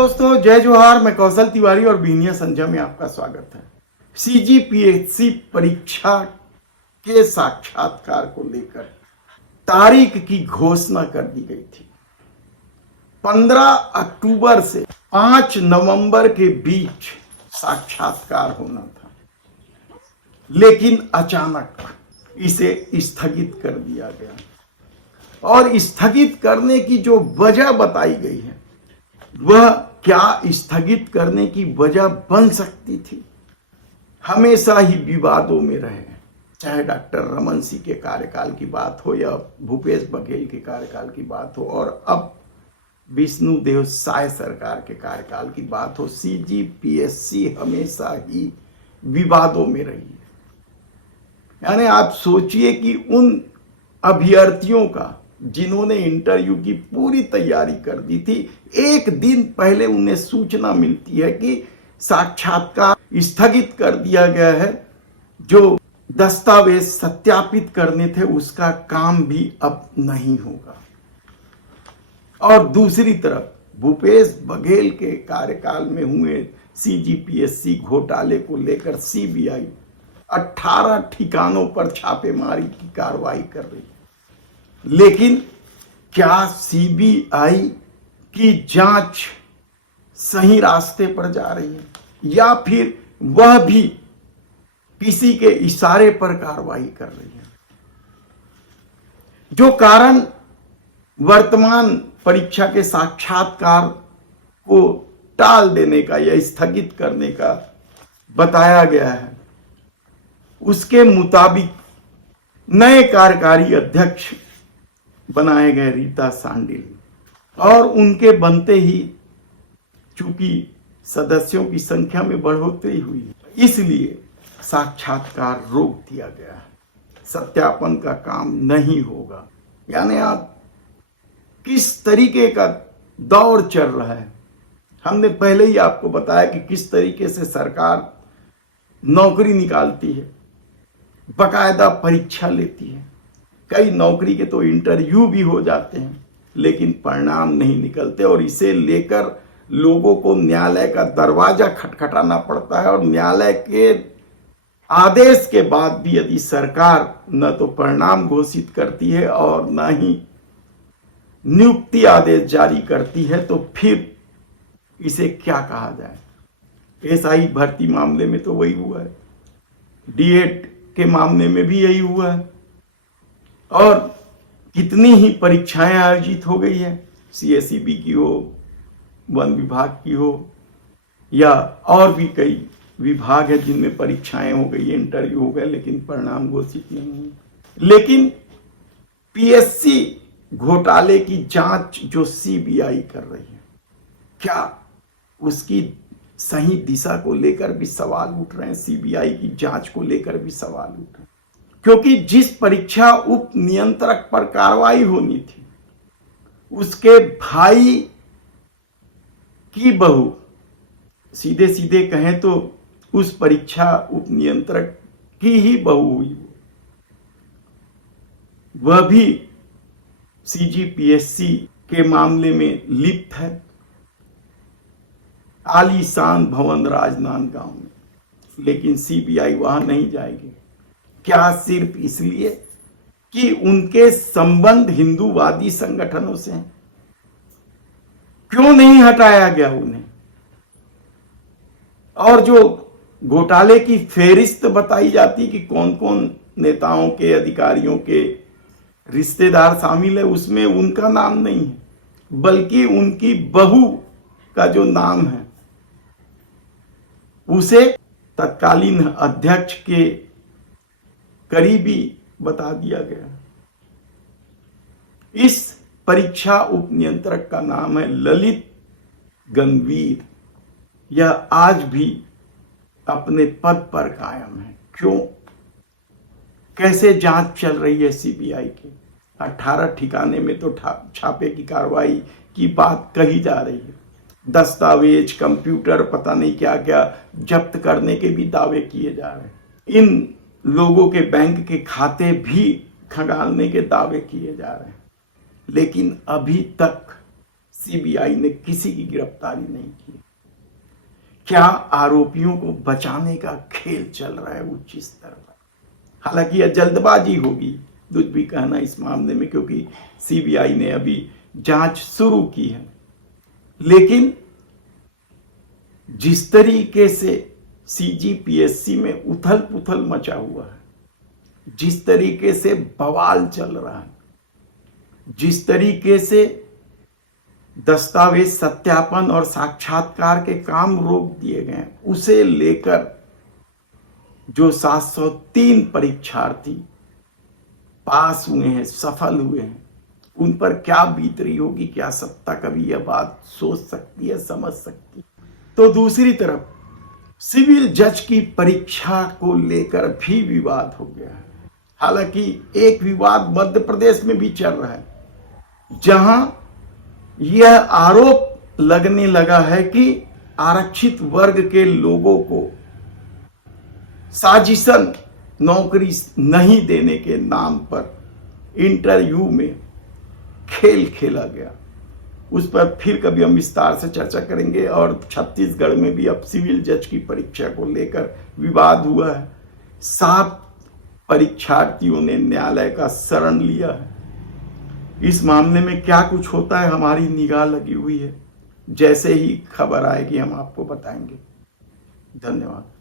दोस्तों, जय जोहार। मैं कौशल तिवारी और बीनिया संजय में आपका स्वागत है। सीजीपीएससी परीक्षा के साक्षात्कार को लेकर तारीख की घोषणा कर दी गई थी। 15 अक्टूबर से 5 नवंबर के बीच साक्षात्कार होना था, लेकिन अचानक इसे स्थगित कर दिया गया। और स्थगित करने की जो वजह बताई गई है, वह क्या स्थगित करने की वजह बन सकती थी? हमेशा ही विवादों में रहे, चाहे डॉक्टर रमन सिंह के कार्यकाल की बात हो या भूपेश बघेल के कार्यकाल की बात हो, और अब विष्णुदेव साय सरकार के कार्यकाल की बात हो, सीजीपीएससी हमेशा ही विवादों में रही है। यानी आप सोचिए कि उन अभ्यर्थियों का जिन्होंने इंटरव्यू की पूरी तैयारी कर दी थी, एक दिन पहले उन्हें सूचना मिलती है कि साक्षात्कार स्थगित कर दिया गया है। जो दस्तावेज सत्यापित करने थे उसका काम भी अब नहीं होगा। और दूसरी तरफ भूपेश बघेल के कार्यकाल में हुए सीजीपीएससी घोटाले को लेकर सीबीआई 18 ठिकानों पर छापेमारी की कार्रवाई कर रही है। लेकिन क्या सीबीआई की जांच सही रास्ते पर जा रही है, या फिर वह भी किसी के इशारे पर कार्रवाई कर रही है? जो कारण वर्तमान परीक्षा के साक्षात्कार को टाल देने का या स्थगित करने का बताया गया है, उसके मुताबिक नए कार्यकारी अध्यक्ष बनाए गए रीता सांडिल, और उनके बनते ही चूंकि सदस्यों की संख्या में बढ़ोतरी हुई, इसलिए साक्षात्कार रोक दिया गया है। सत्यापन का काम नहीं होगा। यानी आप किस तरीके का दौर चल रहा है, हमने पहले ही आपको बताया कि किस तरीके से सरकार नौकरी निकालती है, बकायदा परीक्षा लेती है। कई नौकरी के तो इंटरव्यू भी हो जाते हैं, लेकिन परिणाम नहीं निकलते, और इसे लेकर लोगों को न्यायालय का दरवाजा खटखटाना पड़ता है। और न्यायालय के आदेश के बाद भी यदि सरकार न तो परिणाम घोषित करती है और न ही नियुक्ति आदेश जारी करती है, तो फिर इसे क्या कहा जाए? एसआई भर्ती मामले में तो वही हुआ है, डीएड के मामले में भी यही हुआ है, और कितनी ही परीक्षाएं आयोजित हो गई है, सीएसईबी की हो, वन विभाग की हो, या और भी कई विभाग है जिनमें परीक्षाएं हो गई, इंटरव्यू हो गए, लेकिन परिणाम घोषित नहीं हुए। लेकिन पीएससी घोटाले की जांच जो सीबीआई कर रही है, क्या उसकी सही दिशा को लेकर भी सवाल उठ रहे हैं? सीबीआई की जांच को लेकर भी सवाल उठ रहे हैं, क्योंकि जिस परीक्षा उप नियंत्रक पर कार्रवाई होनी थी, उसके भाई की बहू, सीधे सीधे कहें तो उस परीक्षा उप नियंत्रक की ही बहू हुई, वह भी सीजीपीएससी के मामले में लिप्त है, आलीशान भवन राजनांदगांव में। लेकिन सीबीआई वहां नहीं जाएगी। क्या सिर्फ इसलिए कि उनके संबंध हिंदूवादी संगठनों से हैं? क्यों नहीं हटाया गया उन्हें? और जो घोटाले की फेहरिस्त बताई जाती कि कौन कौन नेताओं के, अधिकारियों के रिश्तेदार शामिल है, उसमें उनका नाम नहीं है, बल्कि उनकी बहू का जो नाम है उसे तत्कालीन अध्यक्ष के करीबी बता दिया गया। इस परीक्षा उप नियंत्रक का नाम है ललित गंभीर। यह आज भी अपने पद पर कायम है। क्यों? कैसे जांच चल रही है सीबीआई की? 18 ठिकाने में तो छापे की कार्रवाई की बात कही जा रही है। दस्तावेज, कंप्यूटर, पता नहीं क्या क्या जब्त करने के भी दावे किए जा रहे हैं। इन लोगों के बैंक के खाते भी खंगालने के दावे किए जा रहे हैं। लेकिन अभी तक सीबीआई ने किसी की गिरफ्तारी नहीं की। क्या आरोपियों को बचाने का खेल चल रहा है उच्च स्तर पर। हालांकि यह जल्दबाजी होगी कुछ भी कहना इस मामले में, क्योंकि सीबीआई ने अभी जांच शुरू की है। लेकिन जिस तरीके से सीजीपीएससी में उथल पुथल मचा हुआ है, जिस तरीके से बवाल चल रहा है, जिस तरीके से दस्तावेज सत्यापन और साक्षात्कार के काम रोक दिए गए, उसे लेकर जो 703 परीक्षार्थी पास हुए हैं, सफल हुए हैं, उन पर क्या बीत रही होगी, क्या सत्ता कभी यह बात सोच सकती है, समझ सकती। तो दूसरी तरफ सिविल जज की परीक्षा को लेकर भी विवाद हो गया है। हालांकि एक विवाद मध्य प्रदेश में भी चल रहा है, जहां यह आरोप लगने लगा है कि आरक्षित वर्ग के लोगों को साजिशन नौकरी नहीं देने के नाम पर इंटरव्यू में खेल खेला गया। उस पर फिर कभी हम विस्तार से चर्चा करेंगे। और छत्तीसगढ़ में भी अब सिविल जज की परीक्षा को लेकर विवाद हुआ है। 7 परीक्षार्थियों ने न्यायालय का शरण लिया है। इस मामले में क्या कुछ होता है, हमारी निगाह लगी हुई है। जैसे ही खबर आएगी हम आपको बताएंगे। धन्यवाद।